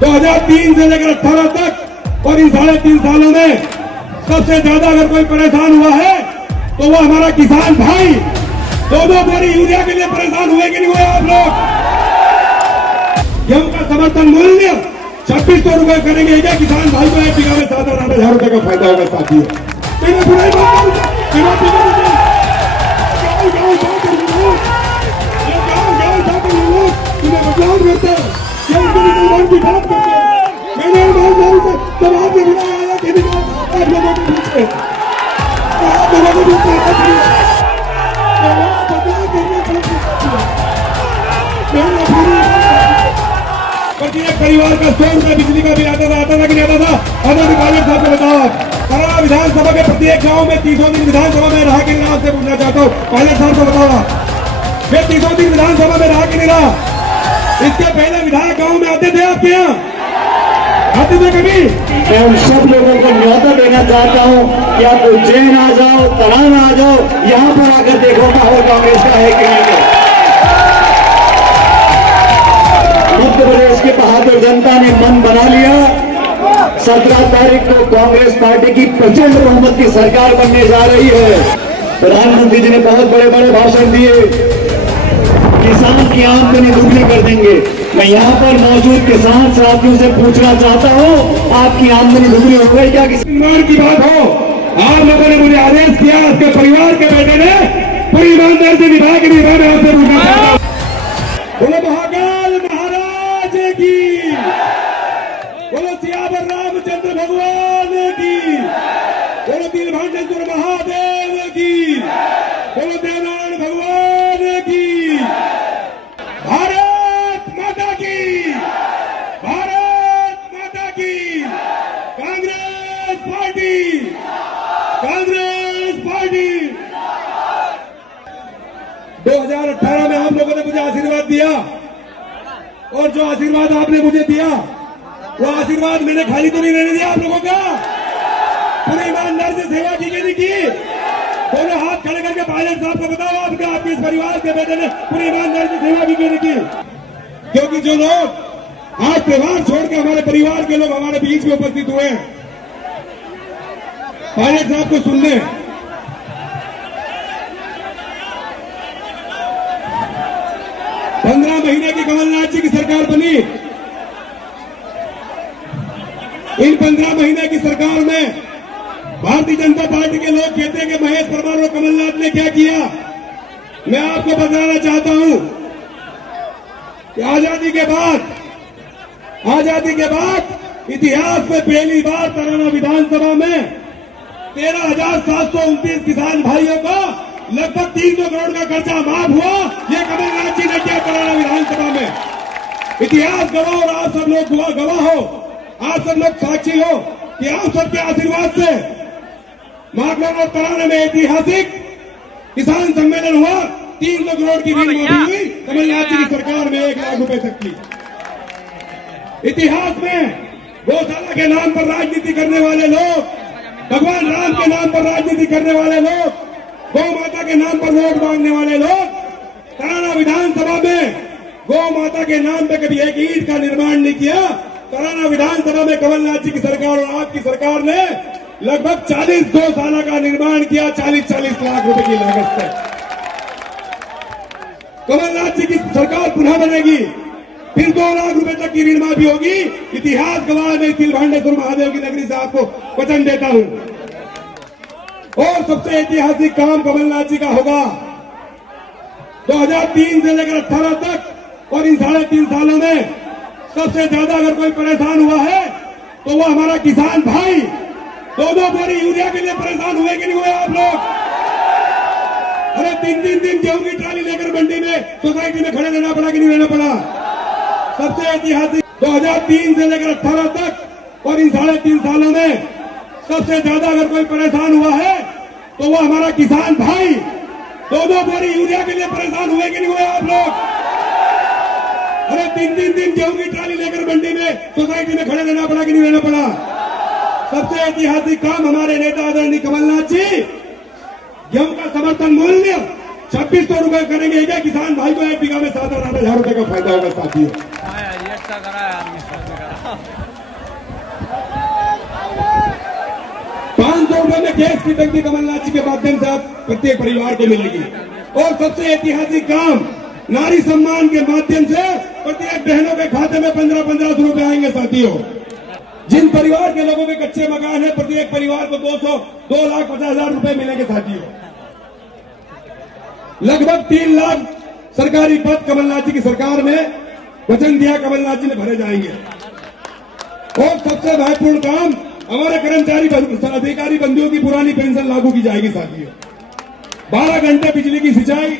2003 से लेकर 18 तक और इन 3.5 सालों में सबसे ज्यादा अगर कोई परेशान हुआ है तो वो हमारा किसान भाई। 2-2 बोरी यूरिया के लिए परेशान हुए कि नहीं हुए आप लोग? गेहूं का समर्थन मूल्य 2600 रुपए करेंगे क्या किसान भाई को? 1 बीघा में 7,000 रुपए का फायदा होगा साथियों। तुम्हें बदलाव करते की बात करते हैं। मैंने जब आपने बुलाया कि आप लोगों के पीछे प्रत्येक परिवार का 100 रुपए बिजली का बिल आता था कि नहीं आता था? पायलट साहब को बताओ। करा विधानसभा के प्रत्येक गांव में 30 दिन विधानसभा में रहा कि नहीं? आपसे पूछना चाहता हूँ, पायलट साहब को बताओ। मैं 30 दिन विधानसभा में रहा कि नहीं रहा? इसके पहले विधायक गांव में आते थे आपके यहाँ? आते थे कभी? मैं उन सब लोगों को न्योता देना चाहता हूँ कि आप उज्जैन आ जाओ, तरान आ जाओ, यहाँ पर आकर देखो माहौल कांग्रेस का है कि नहीं। मध्य प्रदेश की बहादुर जनता ने मन बना लिया। 17 तारीख को कांग्रेस पार्टी की प्रचंड बहुमत की सरकार बनने जा रही है। प्रधानमंत्री जी ने बहुत बड़े बड़े भाषण दिए, किसान की आमदनी दुगनी कर देंगे। मैं यहाँ पर मौजूद किसान साथियों से पूछना चाहता हूँ, आपकी आमदनी दुगनी हो गई क्या? निर्माण की बात हो, आप लोगों ने मुझे आदेश किया, आपके परिवार के बेटे ने पूरी ईमानदारी से निभा के निभा में आपसे पूछना चाहता हूँ। बोलो महाकाल महाराज की, बोलो सियावर रामचंद्र भगवान की, बोलो तिलभांडेश्वर महादेव की, बोलो देवनारायण भगवान की। भारत माता की, भारत माता की। Congress party, Congress party. 2018 में आप लोगों ने मुझे आशीर्वाद दिया और जो आशीर्वाद आपने मुझे दिया वो आशीर्वाद मैंने खाली तो नहीं रहने दिया आप लोगों का। पूरी ईमानदारी से सेवा की कि नहीं की? दोनों हाथ खड़े करके पायलट साहब को बताओ, आपके इस परिवार के बेटे ने पूरी ईमानदारी से सेवा की नहीं की? क्योंकि जो लोग आज त्योहार छोड़कर हमारे परिवार के लोग हमारे बीच में उपस्थित हुए हैं, पायलट साहब को सुनने 15 महीने की कमलनाथ जी की सरकार बनी। इन 15 महीने की सरकार में भारतीय जनता पार्टी के लोग कहते हैं कि महेश परमार और कमलनाथ ने क्या किया। मैं आपको बताना चाहता हूं कि आजादी के बाद इतिहास में पहली बार तराना विधानसभा में 13,729 किसान भाइयों का लगभग 300 करोड़ का खर्चा माफ हुआ। ये कमलनाथ जी ने किया तराना विधानसभा में। इतिहास गवाह और आप सब लोग गवाह हो, आप सब लोग साक्षी हो कि आप सबके आशीर्वाद से माखन और तराना में ऐतिहासिक किसान सम्मेलन हुआ। 300 करोड़ की ऋण माफी हुई कमलनाथ जी की सरकार में, 1 लाख रुपए तक की। इतिहास में गौशाला के नाम पर राजनीति करने वाले लोग, भगवान राम के नाम पर राजनीति करने वाले लोग, गौ माता के नाम पर वोट मांगने वाले लोग, तराना विधानसभा में गौ माता के नाम पर कभी एक ईंट का निर्माण नहीं किया। तराना विधानसभा में कमलनाथ जी की सरकार और आपकी सरकार ने लगभग 40 गौशाला का निर्माण किया, 40-40 लाख रुपए की लागत से। कमलनाथ जी की सरकार पुनः बनेगी, फिर 2 लाख रुपए तक की ऋण माफी होगी। इतिहास गवाह में तिलभांडेश्वर महादेव की नगरी से आपको वचन देता हूं। और सबसे ऐतिहासिक काम कमलनाथ जी का होगा। 2003 से लेकर 18 तक और इन 3.5 सालों में सबसे ज्यादा अगर कोई परेशान हुआ है तो वो हमारा किसान भाई। 2-2 बोरी यूरिया के लिए परेशान हुए कि नहीं हुए आप लोग? अरे 3-3 दिन गेहूं की ट्राली लेकर मंडी में सोसाइटी में खड़े रहना पड़ा कि नहीं रहना पड़ा? सबसे ऐतिहासिक 2003 से लेकर 18 तक और इन 3.5 सालों में सबसे ज्यादा अगर कोई परेशान हुआ है तो वो हमारा किसान भाई। 2-2 बोरी यूरिया के लिए परेशान हुए कि नहीं हुए आप लोग? अरे 3-3 दिन गेहूं की ट्राली लेकर मंडी में सोसाइटी में खड़े रहना पड़ा कि नहीं रहना पड़ा? सबसे ऐतिहासिक काम हमारे नेता आदरणीय कमलनाथ जी गेहूं का समर्थन मूल्य 2600 रुपए करेंगे क्या किसान भाई को? 1 बीघा में 7,000 रुपए का फायदा होगा साथियों। ₹500 में गैस की टंकी कमलनाथ जी के माध्यम से आप प्रत्येक परिवार को मिलेगी। और सबसे ऐतिहासिक काम, नारी सम्मान के माध्यम से प्रत्येक बहनों के खाते में 1500 रुपए आएंगे साथियों। जिन परिवार के लोगों के कच्चे मकान है, प्रत्येक परिवार को 2,50,000 रुपए मिलेंगे साथियों। लगभग 3 लाख सरकारी पद कमलनाथ जी की सरकार में वचन दिया कमलनाथ जी ने भरे जाएंगे। और सबसे महत्वपूर्ण काम, हमारे कर्मचारी अधिकारी बंधुओं की पुरानी पेंशन लागू की जाएगी साथियों। 12 घंटे बिजली की सिंचाई।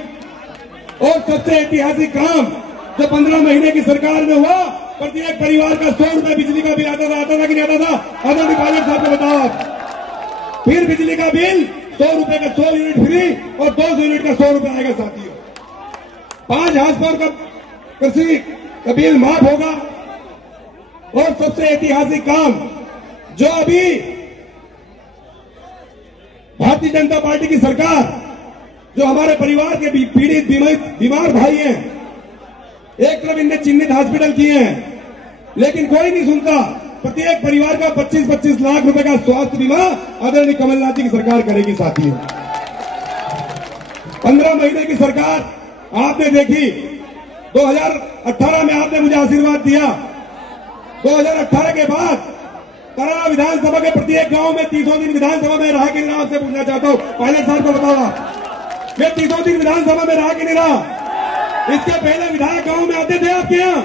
और सबसे ऐतिहासिक काम जो 15 महीने की सरकार में हुआ, प्रत्येक परिवार का 100 रुपए बिजली का बिल आता था कि नहीं आता था? आदरणीय पायलट साहब को बताओ आप। फिर बिजली का बिल 100 रुपए का 100 यूनिट फ्री और 200 यूनिट का 100 रुपए आएगा साथियों। 5 हाउस का कृषि का बिल माफ होगा। और सबसे ऐतिहासिक काम जो अभी भारतीय जनता पार्टी की सरकार, जो हमारे परिवार के पीड़ित बीमार भाई हैं, एक तरफ इनने चिन्हित हॉस्पिटल किए हैं, लेकिन कोई नहीं सुनता। प्रत्येक परिवार का 25-25 लाख रुपए का स्वास्थ्य बीमा आदरणीय कमलनाथ जी की सरकार करेगी साथियों। 15 महीने की सरकार आपने देखी। 2018 में आपने मुझे आशीर्वाद दिया। 2018 के बाद कराना विधानसभा के प्रत्येक गांव में 30 दिन विधानसभा में रहा कि नहीं, आपसे पूछना चाहता हूं। पायलट साहब को बताओ, मैं 30 दिन विधानसभा में रहा कि नहीं रहा? इसके पहले विधायक गांव में आते थे आपके यहाँ?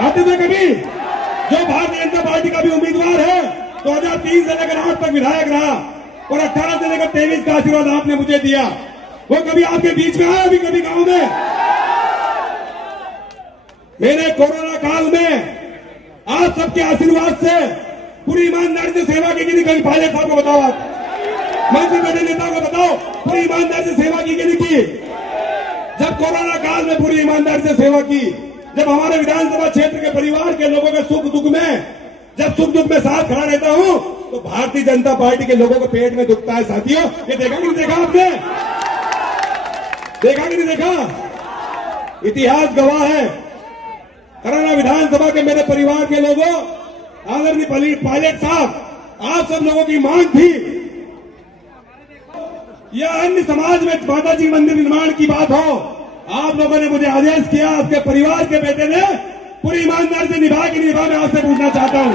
आते थे कभी? जो भारतीय जनता पार्टी का भी उम्मीदवार है, 2003 से लेकर आज तक विधायक रहा और 18 से लेकर 23 का आशीर्वाद आपने मुझे दिया, वो कभी आपके बीच में आया? अभी कभी गांव में? मैंने कोरोना काल में आप सबके आशीर्वाद से पूरी ईमानदारी से सेवा की कि नहीं? कभी पायलट साहब को बताओ, आप मंत्री बड़े नेताओं को बताओ, पूरी ईमानदारी से सेवा की कि नहीं की? जब कोरोना काल में पूरी ईमानदारी से सेवा की, जब हमारे विधानसभा क्षेत्र के परिवार के लोगों के सुख दुख में, जब सुख दुख में साथ खड़ा रहता हूं, तो भारतीय जनता पार्टी के लोगों को पेट में दुखता है साथियों। ये देखा कि नहीं देखा? आपने देखा कि नहीं देखा? इतिहास गवाह है। कराना विधानसभा के मेरे परिवार के लोगों, आदरणीय पायलट साहब, आप सब लोगों की मांग थी या अन्य समाज में माता जी मंदिर निर्माण की बात हो, आप लोगों ने मुझे आदेश किया, आपके परिवार के बेटे ने पूरी ईमानदारी से निभा कि निभा? मैं आपसे पूछना चाहता हूं।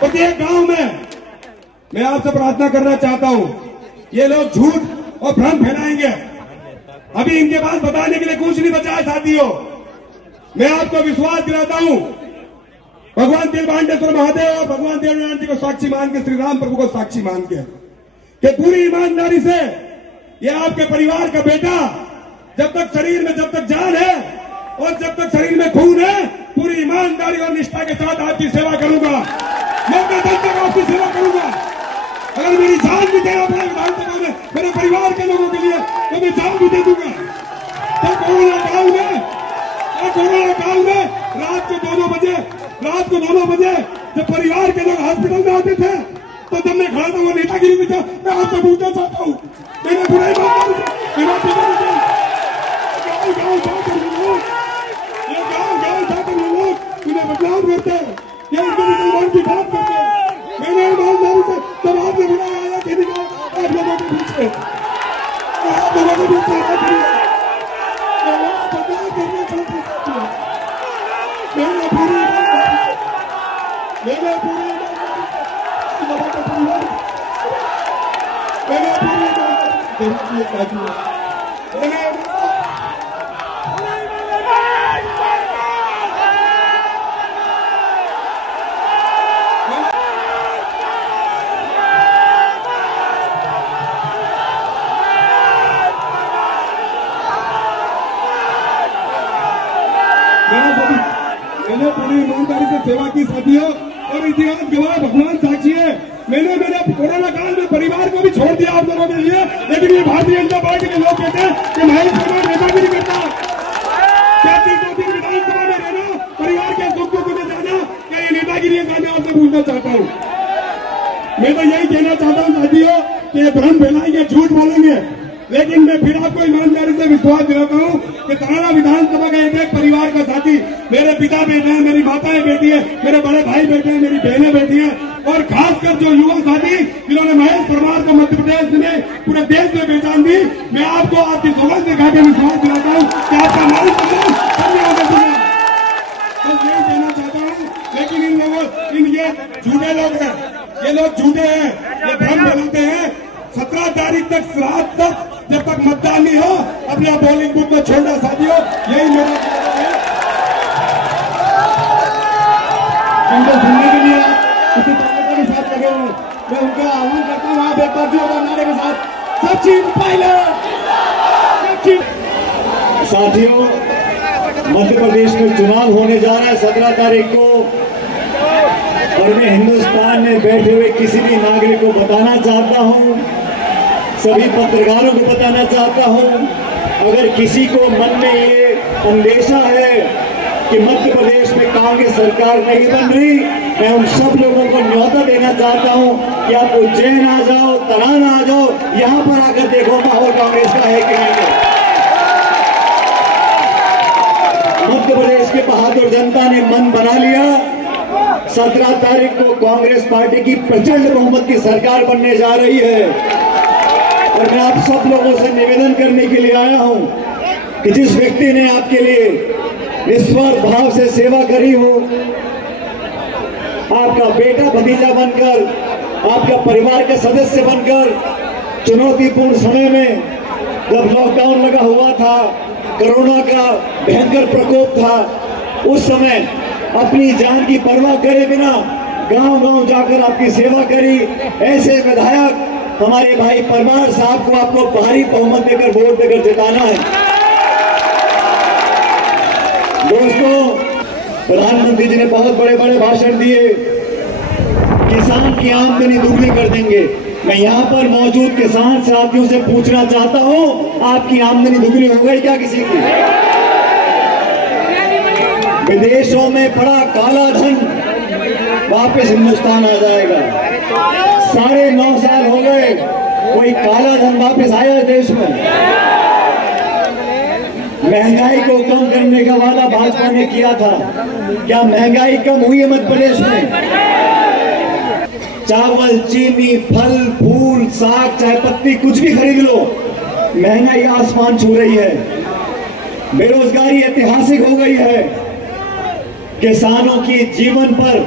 प्रत्येक गांव में मैं आपसे प्रार्थना करना चाहता हूं, ये लोग झूठ और भ्रम फैलाएंगे। अभी इनके पास बताने के लिए कुछ नहीं बचा है साथियों। मैं आपको विश्वास दिलाता हूं, भगवान तिलबांडेश्वर महादेव और भगवान देवनारायण जी को साक्षी मान के, श्री राम प्रभु को साक्षी मान के, कि पूरी ईमानदारी से ये आपके परिवार का बेटा, जब तक शरीर में जब तक जान है और जब तक शरीर में खून है, पूरी ईमानदारी और निष्ठा के साथ आपकी सेवा करूंगा। मैं अपने दल तक आपकी सेवा करूंगा। अगर मेरी जान भी देना पड़े विधानसभा में मेरे परिवार के लोगों के लिए, तो मैं जान भी दे दूंगा। तो कोरोना काल में रात को 2 बजे जब परिवार के लोग हॉस्पिटल में आते थे, तो जब मैं खड़ा था वो नेतागिरी में था। मैं आपसे पूछना चाहता हूँ, मैंने बुराई गाँव जाकर लोग उन्हें बदलाव करते हैं या उनके निर्माण की बात करते हैं। मैंने ईमानदारी से तब आपने बुलाया आया कि नहीं? आप लोगों के पीछे बदलाव करना चाहते हैं। मैंने पूरी ईमानदारी से सेवा की साथियों, और इतिहास गवाह, भगवान साक्षी है। मैंने कोरोना काल में परिवार को भी छोड़ दिया आप लोगों के लिए, लेकिन ये भारतीय जनता पार्टी के लोग कहते हैं कि महेश कुमार नेतागिरी करता। क्या 2 दिन विधानसभा में रहना, परिवार के सुख दुख में जाना, क्या ये नेतागिरी है? मैं आपसे पूछना चाहता हूँ। मैं तो यही कहना चाहता हूँ साथियों कि ये भ्रम फैलाएंगे, झूठ बोलेंगे, लेकिन मैं फिर आपको ईमानदारी से विश्वास दिलाता हूँ कि तराना विधानसभा का एक परिवार का साथी, मेरे पिता बेटे हैं, मेरी माताएं बेटी है, मेरे बड़े भाई बेटे हैं, मेरी बहनें बेटी हैं, और खासकर जो युवा साथी जिन्होंने महेश परमार को मध्य प्रदेश में पूरे देश में पहचान दी, मैं आपको आपकी सौगंध दिखा के विश्वास दिलाता हूँ कि आपका नारी सम्मान धन्य होगा। बस यही कहना चाहता हूँ। लेकिन इन लोगों ये झूठे लोग हैं, ये लोग झूठे हैं, ये भ्रम फैलाते हैं। 17 तारीख तक, रात तक, जब तक मतदान नहीं हो, अपने पोलिंग बूथ में छोड़ना साथियों, यही मेरा कहना है। उनको सुनने के लिए किसी तालिका के साथ लगे हुए, मैं उनका आह्वान करता हूँ आप एक बार जोरदार नारे के साथ सचिन पायलट। साथियों, मध्य प्रदेश में चुनाव होने जा रहा है 17 तारीख को, और मैं हिंदुस्तान में बैठे हुए किसी भी नागरिक को बताना चाहता हूं, सभी पत्रकारों को बताना चाहता हूं, अगर किसी को मन में ये अंदेशा है कि मध्य प्रदेश में कांग्रेस सरकार नहीं बन रही, मैं उन सब लोगों को न्योता देना चाहता हूं कि आप उज्जैन आ जाओ, तराना आ जाओ, यहां पर आकर देखो माहौल कांग्रेस का है कि नहीं है। मध्य प्रदेश के बहादुर जनता ने मन बना लिया। 17 तारीख को कांग्रेस पार्टी की प्रचंड बहुमत की सरकार बनने जा रही है, और मैं आप सब लोगों से निवेदन करने के लिए आया हूं कि जिस व्यक्ति ने आपके लिए निस्वार्थ भाव से सेवा करी हो, आपका बेटा भतीजा बनकर, आपका परिवार का सदस्य बनकर, चुनौतीपूर्ण समय में जब लॉकडाउन लगा हुआ था, कोरोना का भयंकर प्रकोप था, उस समय अपनी जान की परवाह करे बिना गांव-गांव जाकर आपकी सेवा करी। ऐसे विधायक हमारे भाई परमार साहब को आपको भारी बहुमत देकर वोट देकर जिताना है। दोस्तों, प्रधानमंत्री जी ने बहुत बड़े बड़े भाषण दिए, किसान की आमदनी दुगनी कर देंगे। मैं यहाँ पर मौजूद किसान साथियों से पूछना चाहता हूँ, आपकी आमदनी दुगनी हो गई क्या किसी की? विदेशों में पड़ा काला धन वापस हिंदुस्तान आ जाएगा। 9.5 साल हो गए, कोई काला धन वापस आया देश में? महंगाई को कम करने का वादा भाजपा ने किया था, क्या महंगाई कम हुई है मध्य प्रदेश में? चावल, चीनी, फल, फूल, साग, चाय पत्ती कुछ भी खरीद लो, महंगाई आसमान छू रही है। बेरोजगारी ऐतिहासिक हो गई है। किसानों के जीवन पर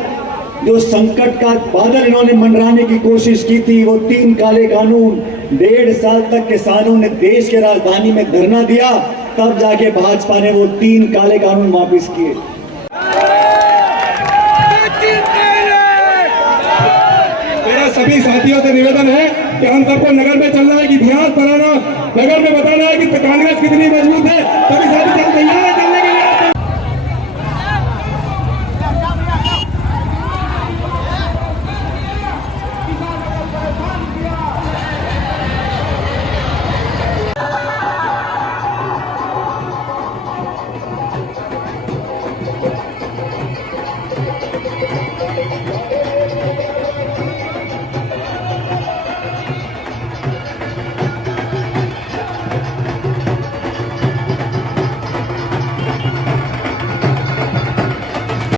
जो संकट का बादल इन्होंने मंडराने की कोशिश की थी, वो 3 काले कानून, 1.5 साल तक किसानों ने देश के राजधानी में धरना दिया, तब जाके भाजपा ने वो 3 काले कानून वापस किए। मेरा सभी साथियों से निवेदन है कि हम सबको नगर में चलना है कि बिहार तराना नगर में बताना है कि कांग्रेस कितनी मजबूत है। सभी